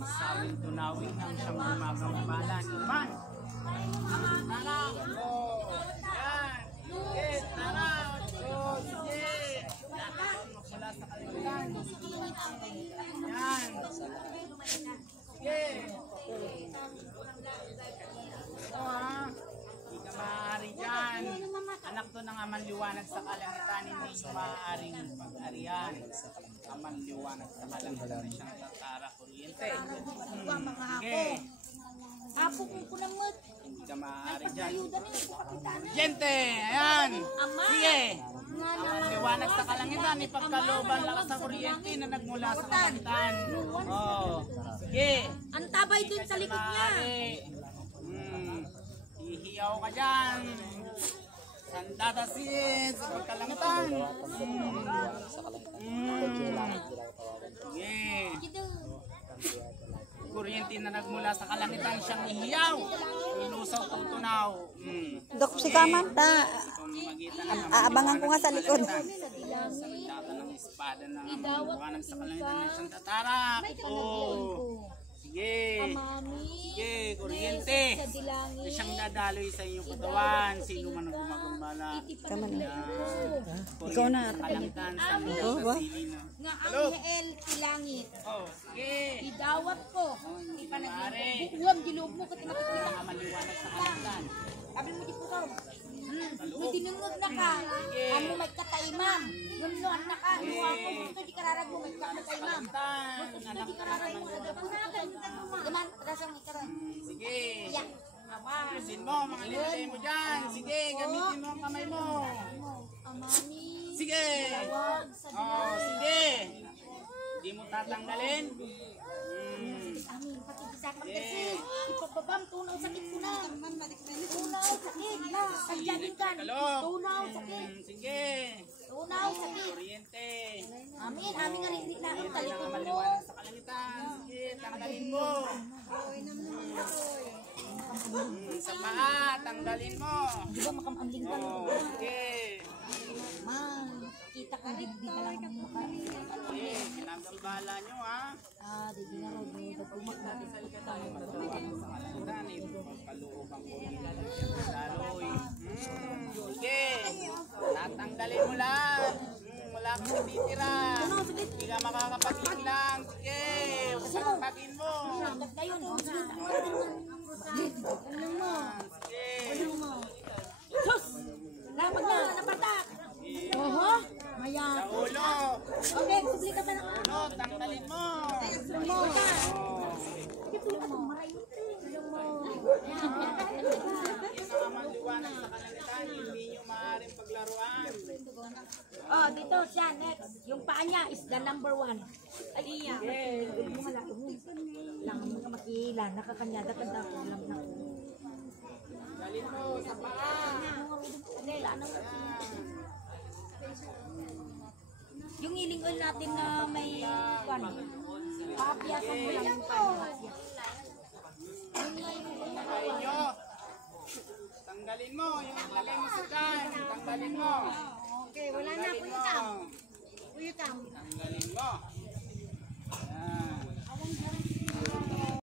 Sawing tunawin ang siyang gumagampalan. Man! Tarang! Oh! Yan! Sige! Tarang! Oh! Sige! Mula sa kalimutan. Yan! Sige! Ito ha! Hindi ka maaari dyan. Anak to ng Amang Liwanag sa Kalangitan, hindi nyo maaaring pag-arian. Amang Liwanag sa Kalangitan, siyang tatara kuryente. Sige! Apo kong kunamot. Hindi ka maaari dyan. Ayuda na yung kapitana. Kuryente! Ayan! Sige! Amang Liwanag sa Kalangitan, ipagkalooban lakas sa kuryente na nagmula sa Kalangitan. Oh! Sige! Ang tabay dun sa likod niya. Ihiyaw ka dyan. Sandatasin sa pagkalangitan. Sige. Kuryente na nagmula sa kalangitan siyang ihiyaw. Ilusaw tutunaw. Dok, si Kamanta. Aabangan ko nga sa likod. Sandata ng espada ng Liwanag sa Kalangitan na siyang tatarak. Oh. Sige. Sige, kuryente. Siyang dadaloy sa inyong katawan. Sino man ang gumagambala. Ikaw na. Kalangitan sa mga kasili na. Nga Angel Tilangit. Oh, sige. Idawat ko. Pare. Buwag giloob mo kasi makikita. Mga maliwanag sa kalangitan. Sabi mo di po raw. May tinungod na ka. Ano may kataimam. Nunuan na ka. Nuwa ko. Gusto di kararag mo. May kataimam. Gusto di kararag mo. Gaman. Rasang ikaran. Sige. Yak. Ayusin mo, mga linalay mo dyan. Sige, gamitin mo ang kamay mo. Amani. Sige. Oh, sige. Hindi mo tatanggalin. Amin. Pati sa akin kasi. Ipapabam. Tunaw sakit ko na. Tunaw sakit na. Kadyadin ka. Tunaw sakit. Sige. Tunaw sakit. Kuryente. Amin. Amin nga rin na ang talikod mo. Maliwanag sa kalangitan. Sige, tanggalin mo. Sa paa, tanggalin mo. Di ba makamanding ka? Oh, sige. Man, kita kang dibdi ka lang ang maka. Sige, kinagambala nyo ha. Dibdi na rin. Pagkumak natin sa ikatayo. Sa kalangitan, ipagkalooban ko nilalang siya ng daloy. Sige, tatanggalin mo lahat. Wala kang titira. Hindi ka makakapagin lang. Sige, pagpagin mo. Ngayon, ano mo? Sige. Sus! Lapag na, napatak! Oho, mayan. Sa ulo. Okay, subli ka pa na. Ulo, tanggalin mo. Subli ka pa. Subli ka pa, marayon. Yan ang Amang Liwanag sa Kalangitan. Hindi nyo maaaring paglaruan. Oh, dito siya, next. Yung paa niya is the number 1. Aliya. Mga lalo mo. Lang mga makila, nakakanyada ka daw. Lang na. Galin mo sa paa. Yung iling oil natin na may kwan. Papiasan mo lang yung kwan. Tanggalin nyo. Tanggalin mo. Yung lagay mo sa dyan. Tanggalin mo. Okay, wala na. Puyutang. Puyutang. Tanggalin mo. Yan.